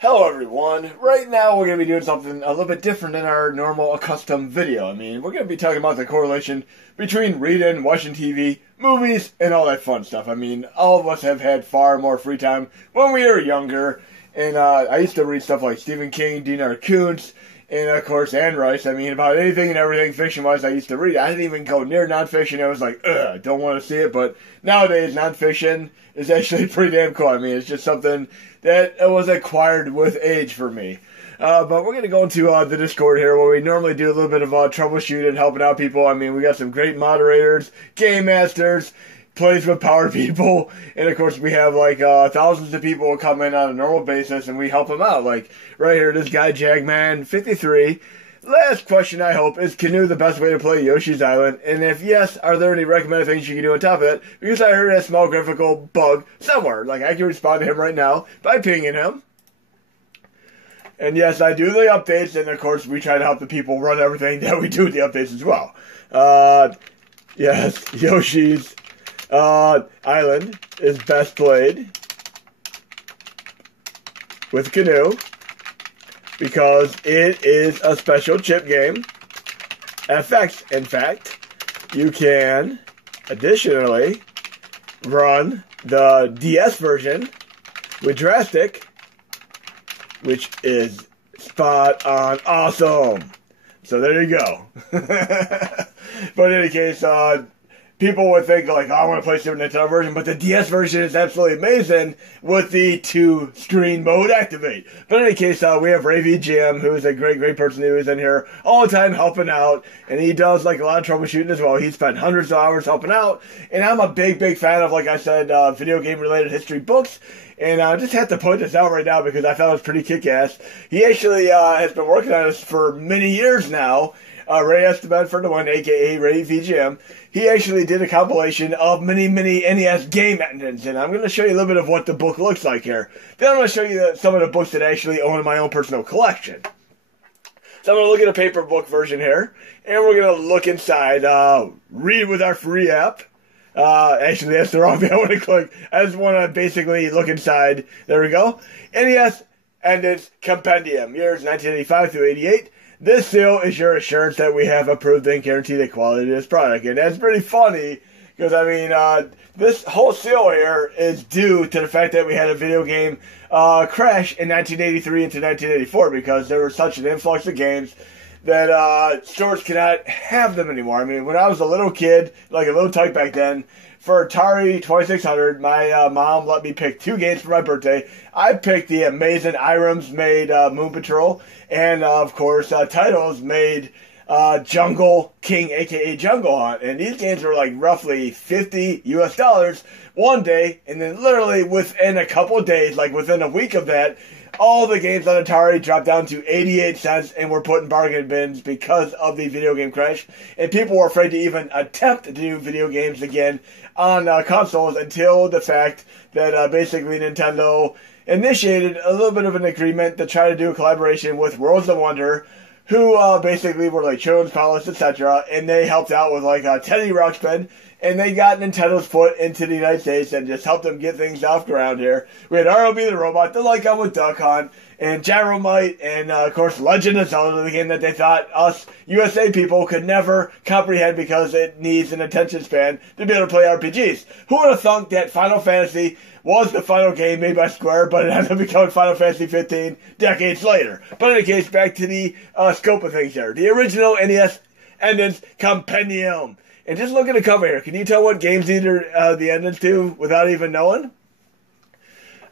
Hello everyone. Right now we're going to be doing something a little bit different than our normal accustomed video. We're going to be talking about the correlation between reading, watching TV, movies, and all that fun stuff. All of us have had far more free time when we were younger. And I used to read stuff like Stephen King, D.N.R. Koontz, and of course Anne Rice. About anything and everything fiction-wise I used to read. I didn't even go near nonfiction. I was like, ugh, don't want to see it. But nowadays nonfiction is actually pretty damn cool. It's just something that was acquired with age for me. But we're going to go into the Discord here where we normally do a little bit of troubleshooting, helping out people. We got some great moderators, game masters, plays with power people, and of course we have thousands of people who come in on a normal basis and we help them out. Like right here, this guy Jagman53. Last question, I hope, is Canoe the best way to play Yoshi's Island? And if yes, are there any recommended things you can do on top of it? Because I heard a small graphical bug somewhere. I can respond to him right now by pinging him. And yes, I do the updates, and of course we try to help the people run everything that we do with the updates as well. Yes, Yoshi's Island is best played with Canoe, because it is a special chip game. FX, in fact, you can additionally run the DS version with Drastic, which is spot on awesome. So there you go. But in any case, people would think, oh, I want to play Super Nintendo version, but the DS version is absolutely amazing with the 2-screen mode activate. But in any case, we have ReyVGM, who is a great person who is in here all the time helping out, and he does a lot of troubleshooting as well. He spent hundreds of hours helping out, and I'm a big fan of, like I said, video game related history books. And I just have to point this out right now because I thought it was pretty kick-ass. He actually has been working on this for many years now. Rey Esteban for the one, aka ReyVGM. He actually did a compilation of many NES game endings, and I'm going to show you a little bit of what the book looks like here. Then I'm going to show you some of the books that I actually own in my own personal collection. So I'm going to look at a paper book version here, and we're going to look inside, read with our free app. Actually, that's the wrong thing I want to click. I just want to basically look inside. There we go. NES Endings Compendium, years 1985 through 88. This seal is your assurance that we have approved and guaranteed the quality of this product. And that's pretty funny, because, this whole seal here is due to the fact that we had a video game crash in 1983 into 1984, because there was such an influx of games that stores cannot have them anymore. When I was a little kid, a little tyke back then, for Atari 2600, my mom let me pick 2 games for my birthday. I picked the amazing Irams made Moon Patrol, and of course Titles made Jungle King, aka Jungle Hunt. And these games were roughly $50 US one day, and then literally within a couple of days, within a week of that, all the games on Atari dropped down to 88 cents and were put in bargain bins because of the video game crash. And people were afraid to even attempt to do video games again on consoles until the fact that basically Nintendo initiated a little bit of an agreement to try to do a collaboration with Worlds of Wonder, who basically were children's palace, etc. And they helped out with Teddy Ruxpin. And they got Nintendo's foot into the United States and just helped them get things off ground here. We had R.O.B. the Robot, the Like On with Duck Hunt, and Gyromite, and of course Legend of Zelda, the game that they thought us USA people could never comprehend because it needs an attention span to be able to play RPGs. Who would have thunk that Final Fantasy was the final game made by Square, but it ended up becoming Final Fantasy 15 decades later. But in any case, back to the scope of things here. The original NES Endings Compendium. And just look at the cover here. Can you tell what games these are the endings to without even knowing?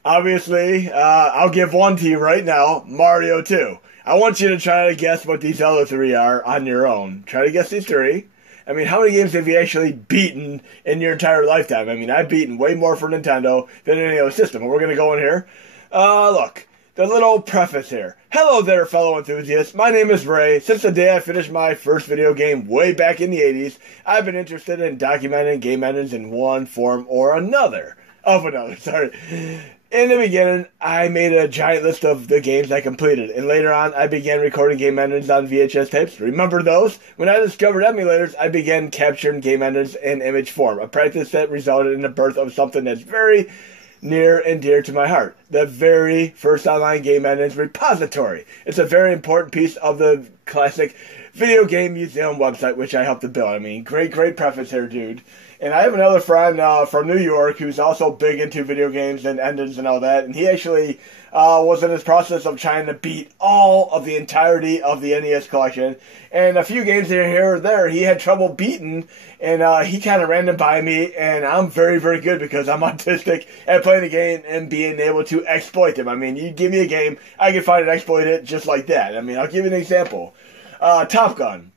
Obviously, I'll give one to you right now, Mario 2. I want you to try to guess what these other 3 are on your own. Try to guess these 3. How many games have you actually beaten in your entire lifetime? I've beaten way more for Nintendo than any other system. And we're going to go in here. Look. The little preface here. Hello there, fellow enthusiasts. My name is Ray. Since the day I finished my first video game way back in the 80s, I've been interested in documenting game endings in one form or another. In the beginning, I made a giant list of the games I completed, and later on, I began recording game endings on VHS tapes. Remember those? When I discovered emulators, I began capturing game endings in image form, a practice that resulted in the birth of something that's very near and dear to my heart. The very first online game endings repository. It's a very important piece of the classic video game museum website, which I helped to build. I mean, great preface here, dude. And I have another friend from New York who's also big into video games and endings and all that. And he actually was in this process of trying to beat all of the entirety of the NES collection. And a few games here or there he had trouble beating. And he kind of ran them by me. And I'm very good because I'm autistic at playing the game and being able to exploit them. I mean, you give me a game, I can find and exploit it just like that. I mean, I'll give you an example. Top Gun.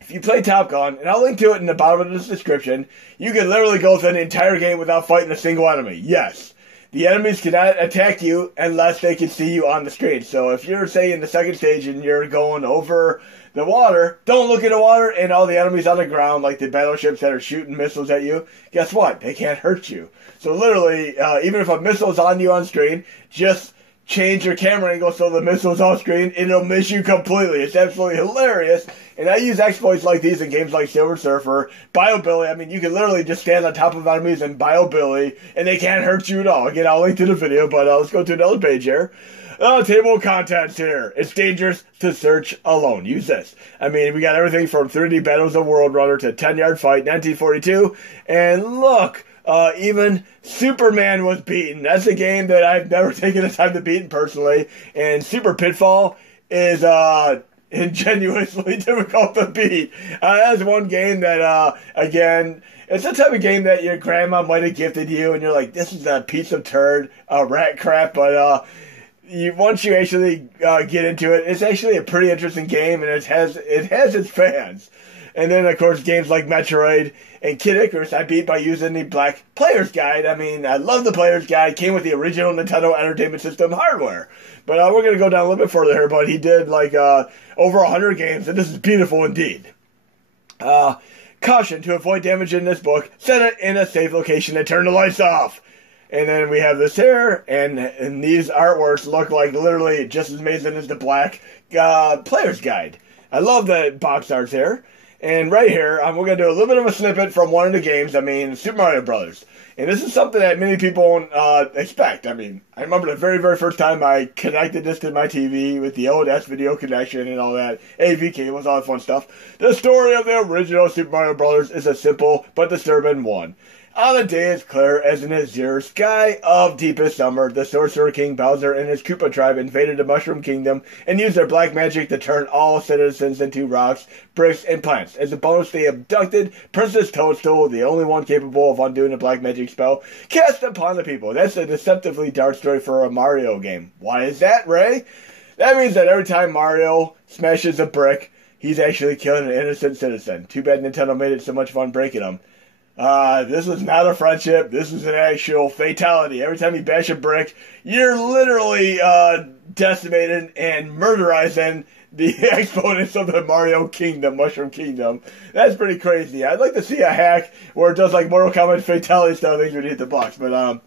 If you play Top Gun, and I'll link to it in the bottom of this description, you can literally go through the entire game without fighting a single enemy. Yes. The enemies cannot attack you unless they can see you on the screen. So if you're, say, in the second stage and you're going over the water, don't look at the water and all the enemies on the ground, like the battleships that are shooting missiles at you, guess what? They can't hurt you. So literally, even if a missile's on you on screen, just change your camera angle so the missile's off screen, and it'll miss you completely. It's absolutely hilarious. And I use exploits like these in games like Silver Surfer, BioBilly. I mean, you can literally just stand on top of enemies in BioBilly, and they can't hurt you at all. Again, I'll link to the video, but let's go to another page here. Table of contents here. It's dangerous to search alone. Use this. I mean, we got everything from 3D Battles of World Runner to 10-Yard Fight, 1942. And look, even Superman was beaten. That's a game that I've never taken the time to beat personally. And Super Pitfall is ingenuously difficult to beat. That's one game that, again, it's the type of game that your grandma might have gifted you, and you're like, this is a piece of turd, rat crap, but once you actually get into it, it's actually a pretty interesting game, and it has its fans. And then, of course, games like Metroid and Kid Icarus I beat by using the Black Player's Guide. I mean, I love the Player's Guide. Came with the original Nintendo Entertainment System hardware. But we're going to go down a little bit further here, but he did, like, over 100 games, and this is beautiful indeed. Caution, to avoid damage in this book, set it in a safe location and turn the lights off. And then we have this here, and these artworks look like literally just as amazing as the Black Player's Guide. I love the box arts here. And right here, we're going to do a little bit of a snippet from one of the games, I mean, Super Mario Brothers. And this is something that many people don't expect. I mean, I remember the very first time I connected this to my TV with the old S-Video connection and all that, AV cables, all that fun stuff. The story of the original Super Mario Brothers is a simple but disturbing one. On a day as clear as an azure sky of deepest summer, the Sorcerer King Bowser and his Koopa tribe invaded the Mushroom Kingdom and used their black magic to turn all citizens into rocks, bricks, and plants. As a bonus, they abducted Princess Toadstool, the only one capable of undoing a black magic spell, cast upon the people. That's a deceptively dark story for a Mario game. Why is that, Ray? That means that every time Mario smashes a brick, he's actually killing an innocent citizen. Too bad Nintendo made it so much fun breaking them. This was not a friendship. This was an actual fatality. Every time you bash a brick, you're literally decimating and murderizing the exponents of the Mario Kingdom, Mushroom Kingdom. That's pretty crazy. I'd like to see a hack where it does like Mortal Kombat fatality style things when you hit the box. But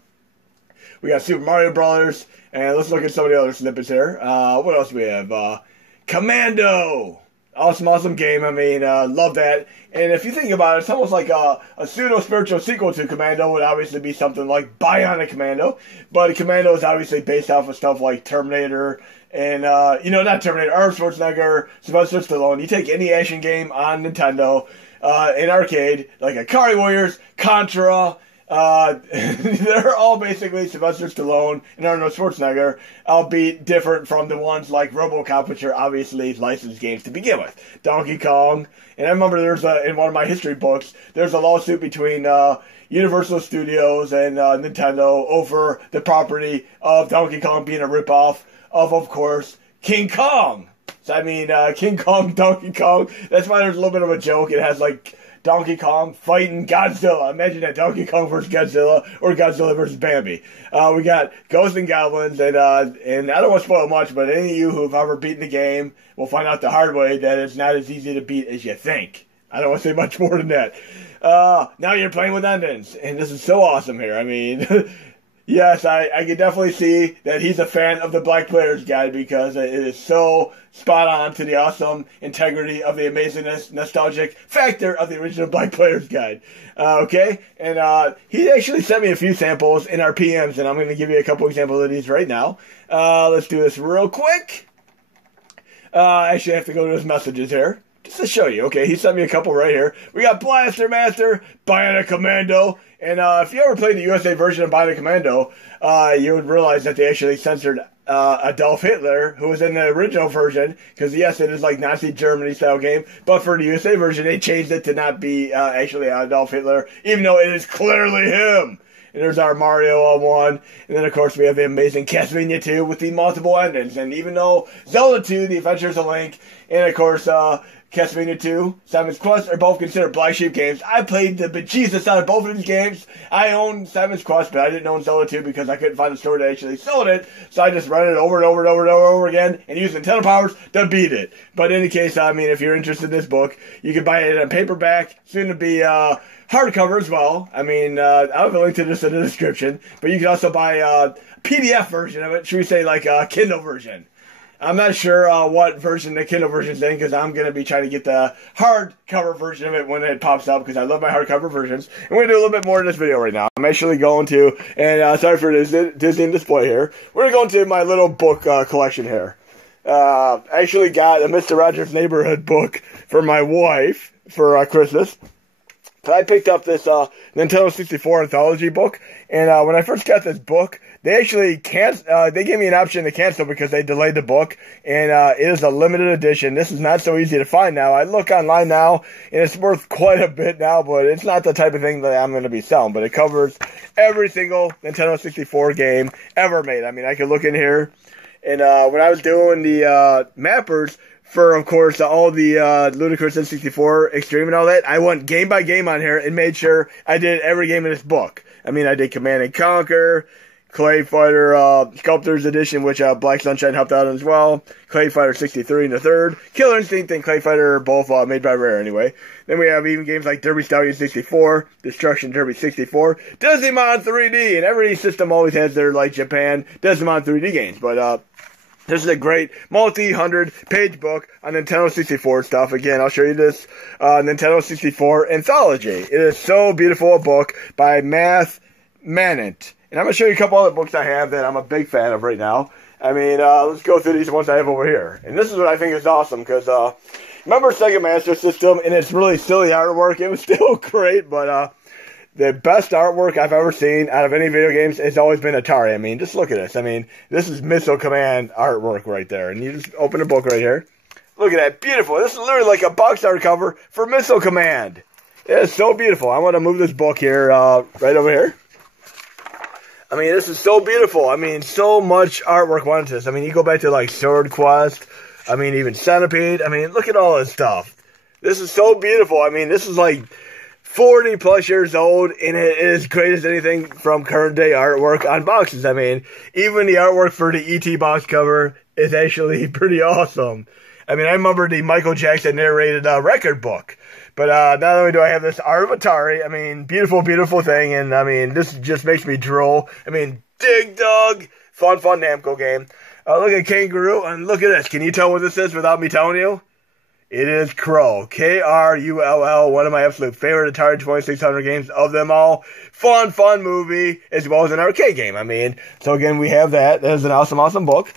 we got Super Mario Brothers, and let's look at some of the other snippets here. What else do we have? Commando. Awesome game. I mean, love that. And if you think about it, it's almost like a pseudo-spiritual sequel to Commando would obviously be something like Bionic Commando. But Commando is obviously based off of stuff like Terminator and, not Terminator, Arnold Schwarzenegger, Sylvester Stallone. You take any action game on Nintendo, in arcade, like Ikari Warriors, Contra, they're all basically Sylvester Stallone and Arnold Schwarzenegger, albeit different from the ones like RoboCop, which are obviously licensed games to begin with. Donkey Kong, and I remember in one of my history books, there's a lawsuit between Universal Studios and Nintendo over the property of Donkey Kong being a ripoff of course, King Kong. So I mean, King Kong, Donkey Kong, that's why there's a little bit of a joke. It has like Donkey Kong fighting Godzilla. Imagine that, Donkey Kong versus Godzilla or Godzilla versus Bambi. We got Ghosts and Goblins, and I don't want to spoil much, but any of you who've ever beaten the game will find out the hard way that it's not as easy to beat as you think. I don't want to say much more than that. Now you're playing with endings, and this is so awesome here. I mean, Yes, I can definitely see that he's a fan of the Black Player's Guide because it is so spot on to the awesome integrity of the amazingness, nostalgic factor of the original Black Player's Guide. Okay? And he actually sent me a few samples in our PMs, and I'm going to give you a couple examples of these right now. Let's do this real quick. Actually, I have to go to his messages here. Just to show you, okay, he sent me a couple right here. We got Blaster Master, Bionic Commando, and if you ever played the USA version of Bionic Commando, you would realize that they actually censored Adolf Hitler, who was in the original version, because yes, it is like Nazi Germany style game, but for the USA version, they changed it to not be actually Adolf Hitler, even though it is clearly him. And there's our Mario one. And then, of course, we have the amazing Castlevania 2 with the multiple endings. And even though Zelda 2, The Adventures of Link, and, of course, Castlevania 2, Simon's Quest are both considered Black Sheep games. I played the bejesus out of both of these games. I own Simon's Quest, but I didn't own Zelda 2 because I couldn't find a store that actually sold it. So I just ran it over and over and over and over again and used Nintendo powers to beat it. But in any case, I mean, if you're interested in this book, you can buy it in paperback, soon to be hardcover as well. I mean, I'll have a link to this in the description. But you can also buy a PDF version of it. Should we say like a Kindle version? I'm not sure what version the Kindle version is in because I'm going to be trying to get the hardcover version of it when it pops up because I love my hardcover versions. And we're going to do a little bit more in this video right now. I'm actually going to, and sorry for this Disney display here, we're going to my little book collection here. I actually got a Mr. Rogers' Neighborhood book for my wife for Christmas. So I picked up this Nintendo 64 Anthology book, and when I first got this book, they actually they gave me an option to cancel because they delayed the book, and it is a limited edition. This is not so easy to find now. I look online now, and it's worth quite a bit now, but it's not the type of thing that I'm going to be selling, but it covers every single Nintendo 64 game ever made. I mean, I could look in here, and when I was doing the mappers, for, of course, all the Ludicrous N64 Extreme and all that, I went game by game on here and made sure I did every game in this book. I mean, I did Command and Conquer, Clay Fighter Sculptor's Edition, which Black Sunshine helped out as well, Clay Fighter 63 in the third, Killer Instinct and Clay Fighter, both made by Rare anyway. Then we have even games like Derby Stallion 64, Destruction Derby 64, Digimon 3D, and every system always has their, like, Japan Digimon 3D games, but, this is a great multi-100-page book on Nintendo 64 stuff. Again, I'll show you this Nintendo 64 Anthology. It is so beautiful a book by Math Manant. And I'm going to show you a couple other books I have that I'm a big fan of right now. I mean, let's go through these ones I have over here. And this is what I think is awesome, because remember Sega Master System and its really silly artwork? It was still great, but the best artwork I've ever seen out of any video games has always been Atari. I mean, just look at this. I mean, this is Missile Command artwork right there. And you just open the book right here. Look at that. Beautiful. This is literally like a box art cover for Missile Command. It is so beautiful. I want to move this book here, right over here. I mean, this is so beautiful. I mean, so much artwork went into this. I mean, you go back to, like, Sword Quest. I mean, even Centipede. I mean, look at all this stuff. This is so beautiful. I mean, this is, like, 40 plus years old, and it is great as anything from current day artwork on boxes. I mean, even the artwork for the E.T. box cover is actually pretty awesome. I mean, I remember the Michael Jackson narrated record book. But not only do I have this Art of Atari, I mean, beautiful, beautiful thing, and I mean, this just makes me drool. I mean, Dig Dug, fun Namco game. Look at Kangaroo, and look at this. Can you tell what this is without me telling you? It is Krull. K-R-U-L-L, one of my absolute favorite Atari 2600 games of them all. Fun movie, as well as an arcade game. I mean, so again, we have that. That is an awesome, awesome book.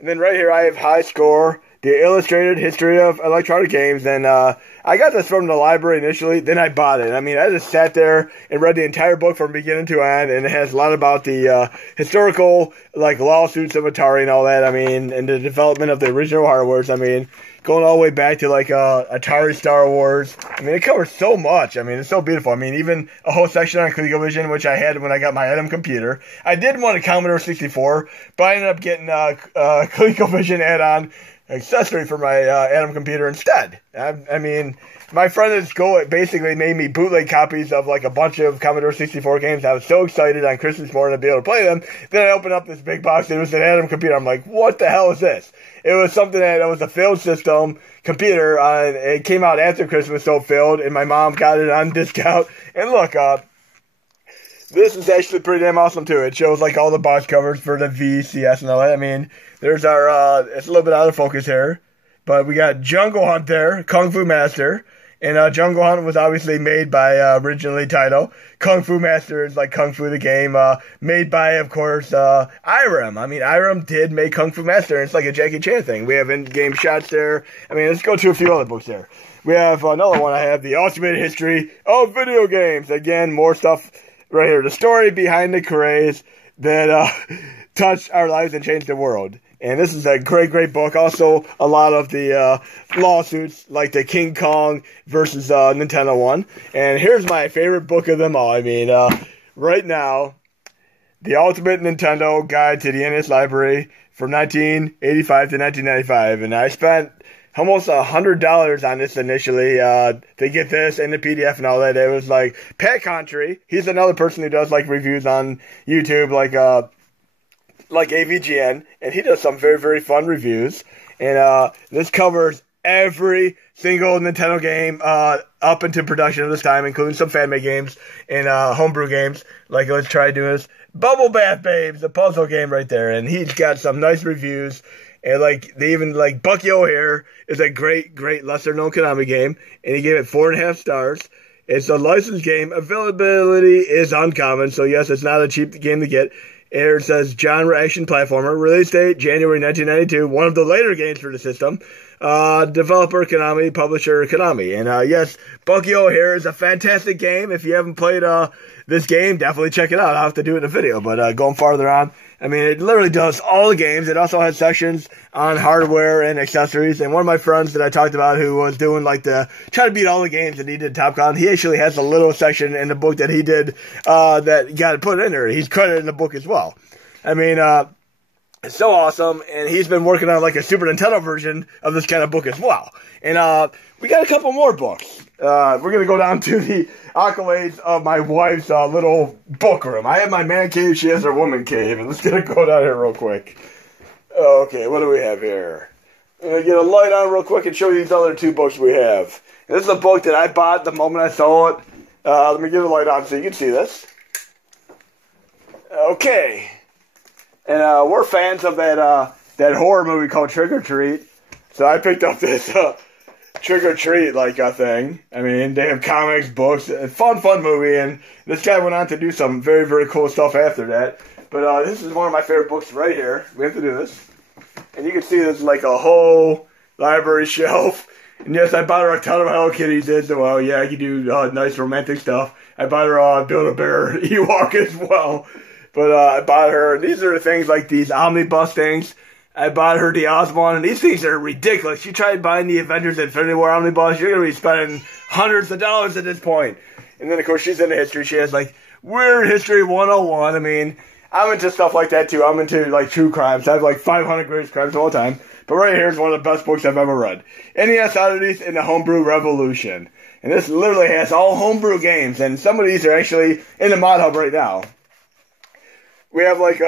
And then right here, I have High Score, the Illustrated History of Electronic Games. And I got this from the library initially, then I bought it. I mean, I just sat there and read the entire book from beginning to end, and it has a lot about the historical, like, lawsuits of Atari and all that. I mean, and the development of the original hardwares. I mean, going all the way back to, like, Atari Star Wars. I mean, it covers so much. I mean, it's so beautiful. I mean, even a whole section on ColecoVision, which I had when I got my Atom computer. I did want a Commodore 64, but I ended up getting a ColecoVision add-on accessory for my Atom computer instead. I mean, my friend at school basically made me bootleg copies of, like, a bunch of Commodore 64 games. I was so excited on Christmas morning to be able to play them. Then I opened up this big box, and it was an Atom computer. I'm like, what the hell is this? It was something that was a failed system computer. It came out after Christmas, so it failed, and my mom got it on discount. And look, this is actually pretty damn awesome too. It shows like all the box covers for the VCS and all that. I mean, there's our, it's a little bit out of focus here, but we got Jungle Hunt there, Kung Fu Master. And Jungle Hunt was obviously made by originally Taito. Kung Fu Master is like Kung Fu the game, made by, of course, Irem. I mean, Irem did make Kung Fu Master, and it's like a Jackie Chan thing. We have in-game shots there. I mean, let's go to a few other books there. We have another one. I have The Ultimate History of Video Games. Again, more stuff right here. The story behind the craze that touched our lives and changed the world. And this is a great, great book. Also, a lot of the lawsuits, like the King Kong versus Nintendo one. And here's my favorite book of them all. I mean, right now, The Ultimate Nintendo Guide to the NES Library from 1985 to 1995. And I spent almost $100 on this initially to get this and the PDF and all that. It was like Pat Contry. He's another person who does like reviews on YouTube, like ReyVGM, and he does some very, very fun reviews. And this covers every single Nintendo game up into production of this time, including some fan-made games and homebrew games. Like, let's try doing this. Bubble Bath Babes, the puzzle game right there. And he's got some nice reviews. And, like, they even, like, Bucky O'Hare is a great, great lesser-known Konami game. And he gave it 4.5 stars. It's a licensed game. Availability is uncommon. So, yes, it's not a cheap game to get. It says genre action platformer. Release date January 1992. One of the later games for the system. Developer Konami, publisher Konami. And yes, Bucky O'Hare is a fantastic game. If you haven't played this game, definitely check it out. I'll have to do it in a video. But going farther on, I mean, it literally does all the games. It also has sections on hardware and accessories. And one of my friends that I talked about who was doing like try to beat all the games that he did Top Gun, he actually has a little section in the book that he did that got to put in there. He's credited in the book as well. I mean, it's so awesome. And he's been working on like a Super Nintendo version of this kind of book as well. And we got a couple more books. We're going to go down to the accolades of my wife's little book room. I have my man cave, she has her woman cave, and let's get go down here real quick. Okay, what do we have here? I'm going to get a light on real quick and show you these other two books we have. And this is a book that I bought the moment I saw it. Let me get a light on so you can see this. Okay. And we're fans of that horror movie called Trick or Treat. So I picked up this Trick or Treat thing. I mean, they have comics, books, a fun movie, and this guy went on to do some very, very cool stuff after that. But this is one of my favorite books right here. We have to do this. And you can see there's like a whole library shelf. And yes, I bought her a ton of Hello Kitties as well. Yeah, I can do nice romantic stuff. I bought her Build-A-Bear Ewok as well. But I bought her, these are the things like these omnibus things. I bought her the Osmond, and these things are ridiculous. You try buying the Avengers Infinity War omnibus, you're going to be spending hundreds of dollars at this point. And then, of course, she's into history. She has, like, Weird History 101. I mean, I'm into stuff like that, too. I'm into, like, true crimes. I have, like, 500 greatest crimes all the time. But right here is one of the best books I've ever read. NES Oddities in the Homebrew Revolution. And this literally has all homebrew games, and some of these are actually in the Mod Hub right now. We have, like,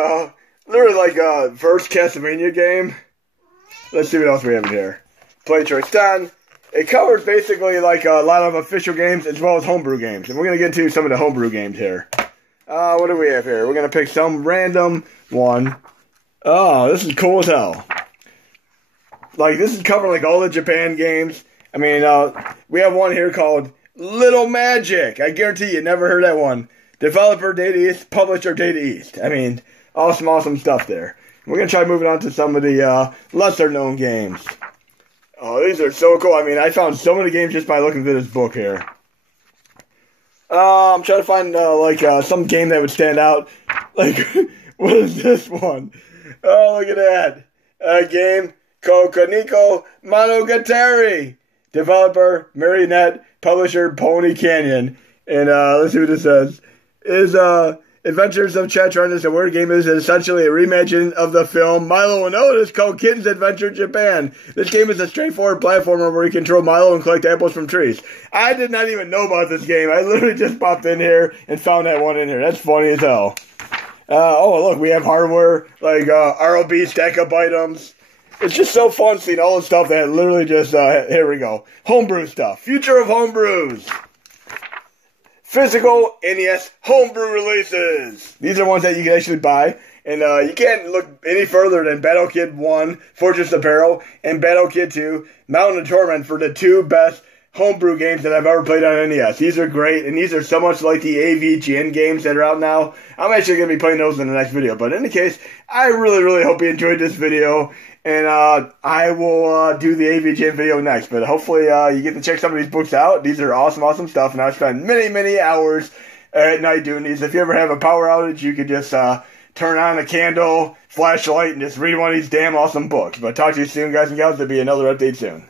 literally like a first Castlevania game. Let's see what else we have in here. Play Choice 10. It covers basically like a lot of official games as well as homebrew games. And we're going to get into some of the homebrew games here. What do we have here? We're going to pick some random one. Oh, this is cool as hell. Like, this is covering like all the Japan games. I mean, we have one here called Little Magic. I guarantee you never heard that one. Developer Data East, publisher Data East. I mean, awesome stuff there. We're going to try moving on to some of the lesser-known games. Oh, these are so cool. I mean, I found so many games just by looking through this book here. I'm trying to find, some game that would stand out. Like, what is this one? Oh, look at that. A game called Koniko Monogatari. Developer, Marionette, publisher, Pony Canyon. And let's see what this says. Adventures of Chatron is a word game is essentially a reimagining of the film Milo and Otis called Kitten's Adventure Japan. This game is a straightforward platformer where you control Milo and collect apples from trees. I did not even know about this game. I literally just popped in here and found that one in here. That's funny as hell. Oh, look, we have hardware, like ROB stack-up items. It's just so fun seeing all the stuff that literally just, here we go. Homebrew stuff. Future of Homebrews. physical NES homebrew releases. These are ones that you can actually buy. And you can't look any further than Battle Kid 1, Fortress Apparel, and Battle Kid 2, Mountain of Torment for the 2 best homebrew games that I've ever played on NES. These are great, and these are so much like the ReyVGM games that are out now. I'm actually going to be playing those in the next video. But in any case, I really hope you enjoyed this video. And I will do the ReyVGM video next. But hopefully you get to check some of these books out. These are awesome stuff. And I've spent many hours at night doing these. If you ever have a power outage, you could just turn on a candle, flashlight, and just read one of these damn awesome books. But talk to you soon, guys and gals. There'll be another update soon.